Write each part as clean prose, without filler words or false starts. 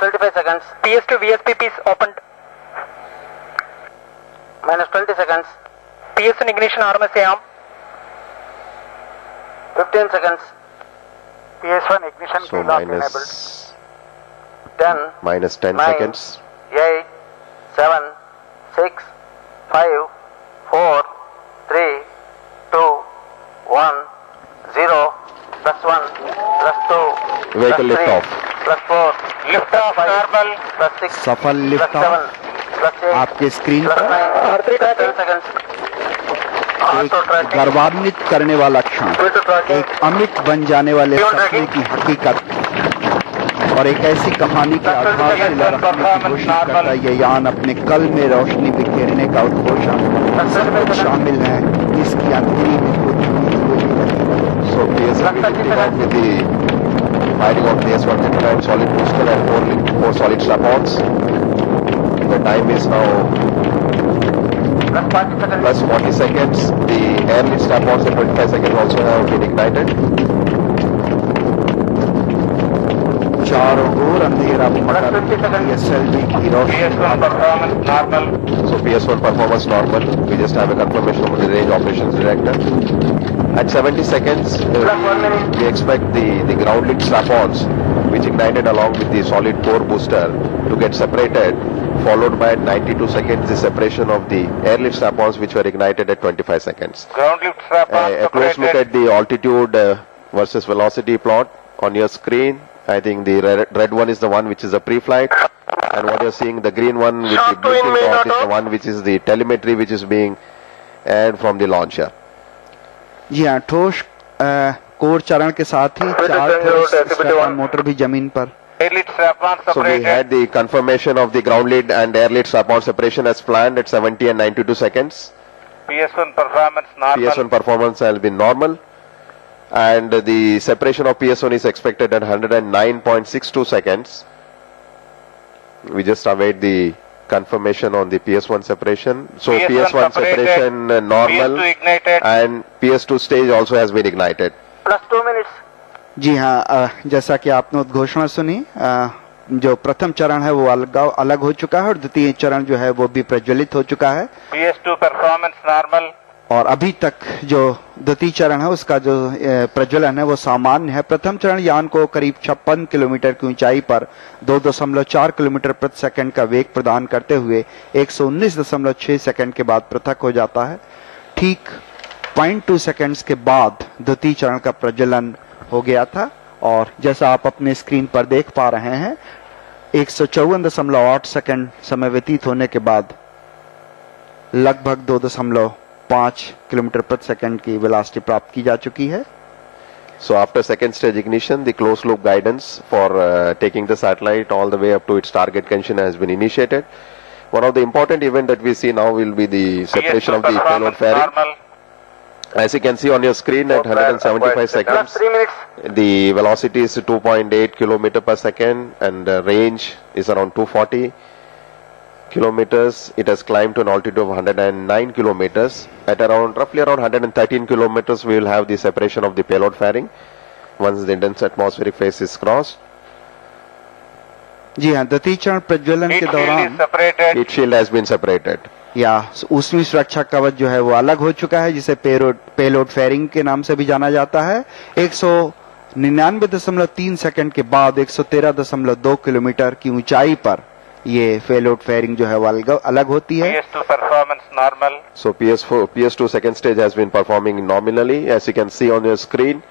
-25 seconds. PS2 VSP piece opened. -20 seconds. PS1 ignition RMS arm. 15 seconds. PS1 ignition So key lock enabled. minus 10 9, seconds. 8, 7, 6, 5, 4, 3, 2, 1, 0, +1, +2, Vehicle lift +3, off. +4, Lift off normal. +6, सफल lift +7, of +8, आपके screen पर +9, +10 seconds. एक गर्वान्वित करने वाला क्षण, एक अमिट बन जाने वाले सपने की हकीकत और एक ऐसी कहानी के आधार से लड़कने की कोशिश करता है ये यान अपने कल में रोशनी बिखेरने का उद्घोषण सब कुछ शामिल है इसकी अंधेरी में कुछ So PS1 will kick off with the firing of PS139 solid booster and 4 solid strap-ons. The time is now plus 40 seconds. The air lift strap-ons at 25 seconds also have been ignited. चारों ओर अंधेरा PSLV की रोशनी PS1 performance normal. So PS1 performance normal. We just have a confirmation from the range operations director. At 70 seconds, we expect the ground lift strap-ons, which ignited along with the solid core booster, to get separated, followed by 92 seconds the separation of the airlift strap-ons, which were ignited at 25 seconds. Ground lift strap-on A close look at the altitude versus velocity plot on your screen. I think the red one is the one which is a pre-flight, and what you're seeing, the green one with the blinking dot is the one which is the telemetry which is being aired from the launcher. जी हाँ, ठोस core चरण के साथ ही 4 ठोस strap-on motor भी जमीन पर। airlift strap-on So we separated. had the confirmation of the ground lead and air lead strap-on separation as planned at 70 and 92 seconds. PS1 performance normal. PS1 performance has been normal, and the separation of PS1 is expected at 109.62 seconds. We just await the confirmation on the PS1 separation. So PS1 separation normal, PS2 ignited. and PS2 stage also has been ignited. +2 minutes. जी हाँ, जैसा कि आपने उद्घोषणा सुनी, जो प्रथम चरण है वो अलग हो चुका है और द्वितीय चरण जो है वो भी प्रज्वलित हो चुका है, PS2 performance normal. और अभी तक जो द्वितीय चरण है उसका जो प्रज्वलन है वो सामान्य है। प्रथम चरण यान को करीब 56 किलोमीटर की ऊंचाई पर 2.4 किलोमीटर प्रति सेकंड का वेग प्रदान करते हुए 119.6 सेकंड के बाद पृथक हो जाता है। ठीक 0.2 सेकंड्स के बाद द्वितीय चरण का प्रज्वलन हो गया था, और जैसा आप अपने स्क्रीन पर देख पा रहे हैं 154.8 सेकंड समय व्यतीत होने के बाद लगभग 2.5 किलोमीटर प्रति सेकंड की वेलोसिटी प्राप्त की जा चुकी है। So after second stage ignition, the closed loop guidance for taking the satellite all the way up to its target condition has been initiated. One of the important event that we see now will be the separation of the payload fairing. Normal. As you can see on your screen at 175 seconds, 3 minutes. the velocity is 2.8 kilometer per second and the range is around 240 kilometers. It has climbed to an altitude of 109 kilometers. At roughly around 113 kilometers, we will have the separation of the payload fairing once the dense atmospheric phase is crossed. जी हाँ, द्वितीय चरण प्रज्वलन के Heat shield दौरान is separated. Heat shield has been separated. या ऊष्मीय सुरक्षा कवच जो है वो अलग हो चुका है, जिसे पेलोड फेयरिंग के नाम से भी जाना जाता है। 199.3 सेकंड के बाद 113.2 किलोमीटर की ऊंचाई पर ये पेलोड फेयरिंग जो है वो अलग होती है। PS2 performance normal. So PS2 second stage has been performing nominally. As you can see on your screen,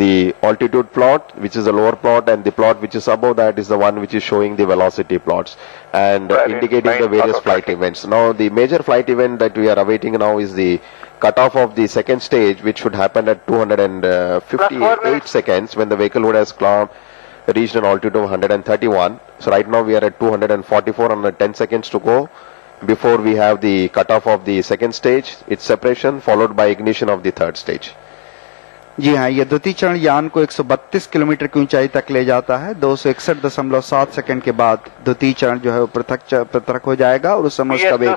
the altitude plot, which is the lower plot, and the plot which is above that is the one which is showing the velocity plots and indicating the various flight events. Now the major flight event that we are awaiting now is the cutoff of the second stage, which should happen at 258 seconds when the vehicle would have reached an altitude of 131. So right now we are at 244 and 10 seconds to go before we have the cutoff of the second stage, its separation, followed by ignition of the third stage. जी हाँ, ये द्वितीय चरण यान को 132 kilometre की ऊंचाई तक ले जाता है। 261.7 सेकंड के बाद द्वितीय चरण जो है वो पृथक हो जाएगा और उस समय उसका वेग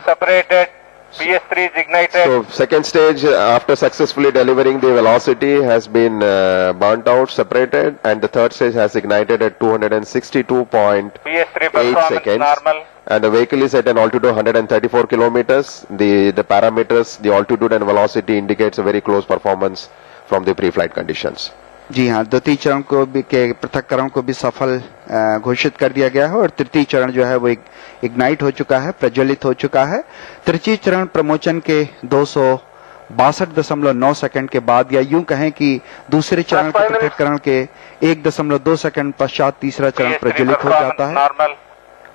PS3 is ignited. So second stage, after successfully delivering the velocity, has been burnt out, separated, and the third stage has ignited at 262.8 PS3 performance seconds. normal. And the vehicle is at an altitude of 134 kilometers. The parameters, the altitude and velocity indicates a very close performance from the pre-flight conditions. जी हाँ, द्वितीय चरण को भी के पृथक्करण को भी सफल घोषित कर दिया गया है और तृतीय चरण जो है वो इग्नाइट हो चुका है, प्रज्वलित हो चुका है। तृतीय चरण प्रमोचन के 262.9 सेकंड के बाद, या यूं कहें कि दूसरे चरण के पृथक्करण के 1.2 सेकंड पश्चात तीसरा चरण PS3 प्रज्वलित हो performance जाता है normal.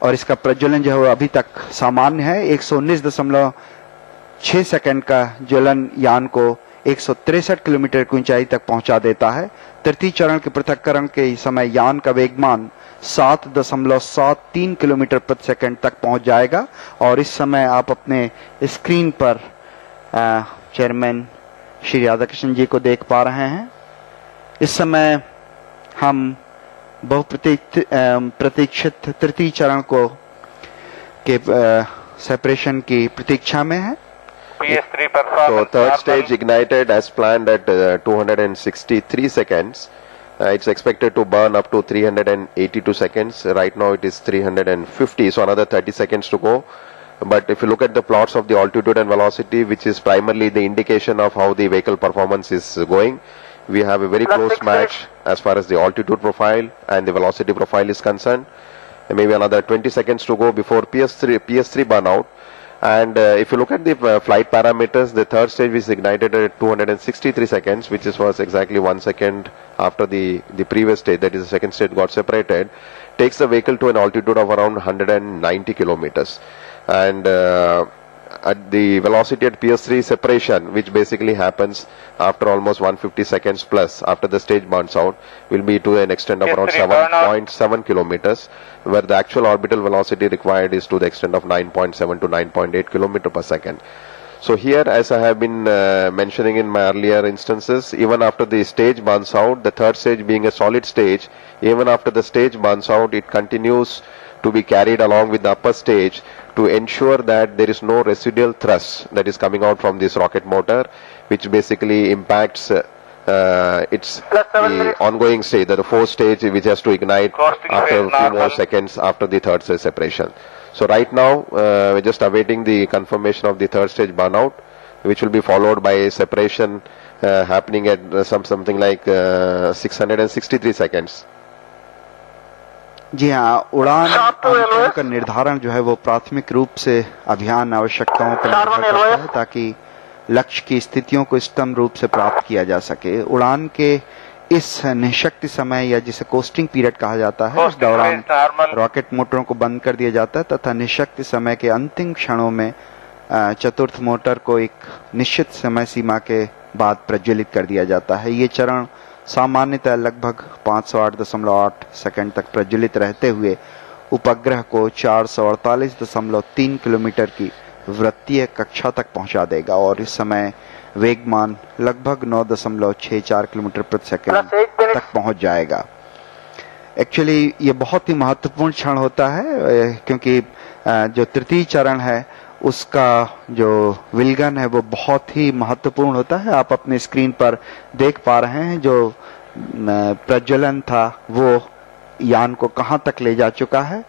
और इसका प्रज्वलन जो है वो अभी तक सामान्य है। 119.6 सेकंड का ज्वलन यान को 163 किलोमीटर की ऊंचाई तक पहुंचा देता है। तृतीय चरण के पृथक्करण के समय यान का वेगमान 7.73 किलोमीटर प्रति सेकंड तक पहुंच जाएगा और इस समय आप अपने स्क्रीन पर चेयरमैन श्री राधाकृष्णन जी को देख पा रहे हैं। इस समय हम बहुप्रतीक्षित तृतीय चरण को के सेपरेशन की प्रतीक्षा में है। PS3 So performance third normal. stage ignited as planned at 263 seconds. It's expected to burn up to 382 seconds. Right now it is 350, so another 30 seconds to go. But if you look at the plots of the altitude and velocity, which is primarily the indication of how the vehicle performance is going, we have a very close match as far as the altitude profile and the velocity profile is concerned. And maybe another 20 seconds to go before PS3 burnout. And if you look at the flight parameters, the third stage is ignited at 263 seconds, which was exactly 1 second after the previous stage, that is the second stage got separated, takes the vehicle to an altitude of around 190 kilometers. And at the velocity at PS3 separation, which basically happens after almost 150 seconds plus after the stage burns out, will be to an extent of around PS3 burnout. 7.7 kilometers, where the actual orbital velocity required is to the extent of 9.7 to 9.8 kilometer per second. So here, as I have been mentioning in my earlier instances, even after the stage burns out, the third stage being a solid stage, even after the stage burns out, it continues to be carried along with the upper stage to ensure that there is no residual thrust that is coming out from this rocket motor, which basically impacts the ongoing stage, the fourth stage which has to ignite Costing after phase a few more normal. seconds after the third stage separation. So right now we're just awaiting the confirmation of the third stage burnout, which will be followed by a separation happening at something like 663 seconds. जी हाँ, उड़ान अनुक्रम का निर्धारण जो है वो प्राथमिक रूप से अभियान आवश्यकताओं पर निर्भर करता है ताकि लक्ष्य की स्थितियों को इष्टतम रूप से प्राप्त किया जा सके। उड़ान के इस निःशक्ति समय या जिसे कोस्टिंग पीरियड कहा जाता है, इस दौरान रॉकेट मोटरों को बंद कर दिया जाता है तथा निःशक्ति समय के अंतिम क्षणों में चतुर्थ मोटर को एक निश्चित समय सीमा के बाद प्रज्वलित कर दिया जाता है। ये चरण सामान्यतः लगभग 508.8 सेकंड तक प्रज्वलित रहते हुए उपग्रह को 448.3 किलोमीटर की वृत्तीय कक्षा तक पहुंचा देगा और इस समय वेगमान लगभग 9.64 किलोमीटर प्रति सेकंड तक पहुंच जाएगा। एक्चुअली ये बहुत ही महत्वपूर्ण क्षण होता है क्योंकि जो तृतीय चरण है उसका जो विलगन है वो बहुत ही महत्वपूर्ण होता है। आप अपने स्क्रीन पर देख पा रहे हैं जो प्रज्वलन था वो यान को कहां तक ले जा चुका है।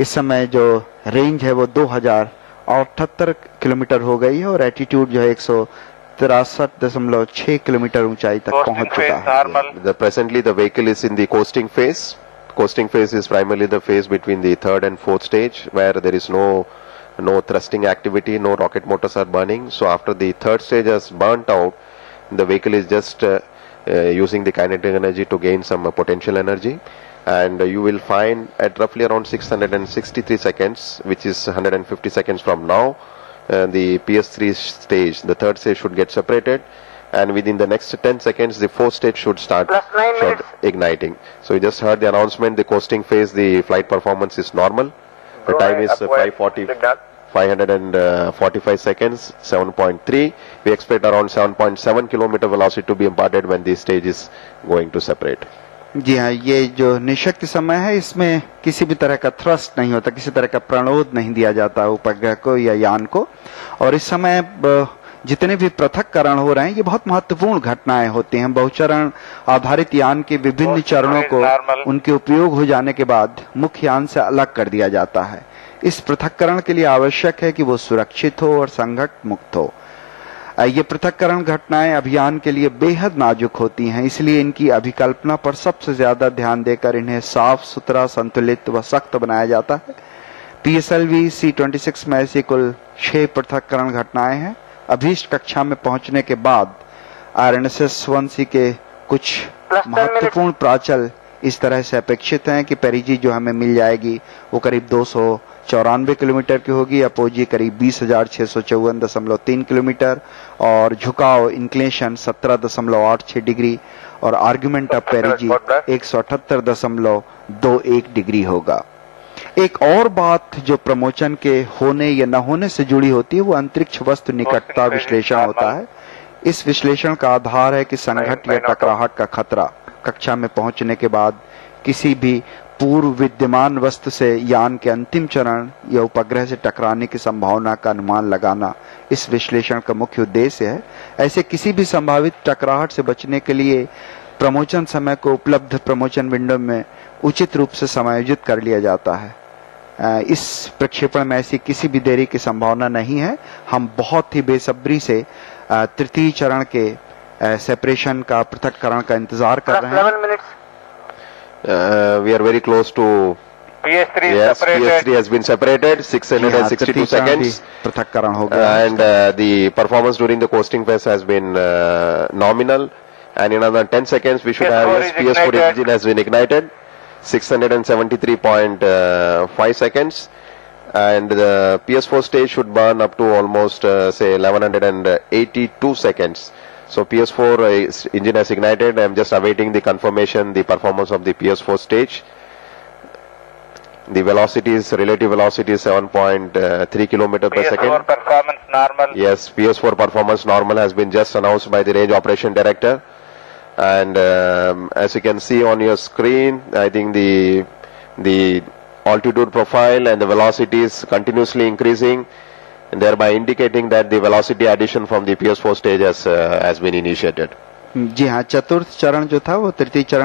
इस समय जो रेंज है वो 2078 किलोमीटर हो गई है और एटीट्यूड जो है 163.6 किलोमीटर ऊंचाई तक पहुंच चुका है। Presently the vehicle is in the coasting phase. Coasting phase is primarily the phase between the third and fourth stage where there is no thrusting activity, no rocket motors are burning. So after the third stage has burnt out, the vehicle is just using the kinetic energy to gain some potential energy, and you will find at roughly around 663 seconds, which is 150 seconds from now, the PS3 stage, the third stage should get separated, and within the next 10 seconds the fourth stage should start igniting. So you just heard the announcement, the coasting phase, the flight performance is normal. The time is 545 seconds, 7.3. We expect around 7.7 kilometer velocity to be imparted when this stage is going to separate. जी हाँ, ये जो निशक्त समय है इसमें किसी भी तरह का थ्रस्ट नहीं होता, किसी तरह का प्रणोद नहीं दिया जाता उपग्रह को या यान को। और इस समय जितने भी पृथक्करण हो रहे हैं ये बहुत महत्वपूर्ण घटनाएं होती हैं। बहुचरण आधारित यान के विभिन्न चरणों को उनके उपयोग हो जाने के बाद मुख्य यान से अलग कर दिया जाता है। इस पृथक्करण के लिए आवश्यक है कि वो सुरक्षित हो और संघट मुक्त हो। ये पृथक्करण घटनाएं अभियान के लिए बेहद नाजुक होती हैं, इसलिए इनकी अभिकल्पना पर सबसे ज्यादा ध्यान देकर इन्हें साफ सुथरा, संतुलित व सख्त बनाया जाता है। PSLV C-26 में ऐसी कुल 6 पृथक्करण घटनाएं हैं। अभीष्ट कक्षा में पहुंचने के बाद RNSS-1C के कुछ महत्वपूर्ण प्राचल इस तरह से अपेक्षित हैं कि पेरिजी जो हमें मिल जाएगी वो करीब 294 किलोमीटर की होगी, अपोजी करीब 20,654.3 किलोमीटर और झुकाव इंक्लेशन 17.86 डिग्री और आर्गुमेंट ऑफ पेरिजी 178.21 डिग्री होगा। एक और बात जो प्रमोचन के होने या न होने से जुड़ी होती है वो अंतरिक्ष वस्तु निकटता विश्लेषण होता है। इस विश्लेषण का आधार है कि संघट या टकराहट का खतरा कक्षा में पहुंचने के बाद किसी भी पूर्व विद्यमान वस्तु से यान के अंतिम चरण या उपग्रह से टकराने की संभावना का अनुमान लगाना इस विश्लेषण का मुख्य उद्देश्य है। ऐसे किसी भी संभावित टकराहट से बचने के लिए प्रमोचन समय को उपलब्ध प्रमोचन विंडो में उचित रूप से समायोजित कर लिया जाता है। इस प्रक्षेपण में ऐसी किसी भी देरी की संभावना नहीं है। हम बहुत ही बेसब्री से तृतीय चरण के सेपरेशन का, पृथक्करण का इंतजार कर रहे हैं। 11 minutes. We are very close to. PS3 Yes, separated. PS3 has been separated. 662 seconds. पृथक्करण हो गया And the performance during the coasting phase has been nominal. And in another 10 seconds, we should have PS4 yes, is PS4 ignited. engine has been ignited. 673.5 seconds. And the PS4 stage should burn up to almost say 1182 seconds. So PS4 engine has ignited. I'm just awaiting the confirmation, the performance of the PS4 stage. The velocity is, relative velocity is 7.3 kilometer per PS4 second. performance normal. Yes, PS4 performance normal has been just announced by the range operation director. And as you can see on your screen, I think the altitude profile and the velocity is continuously increasing, and thereby indicating that the velocity addition from the PS4 stage has been initiated. जी हाँ, चतुर्थ चरण जो था वो तृतीय चरण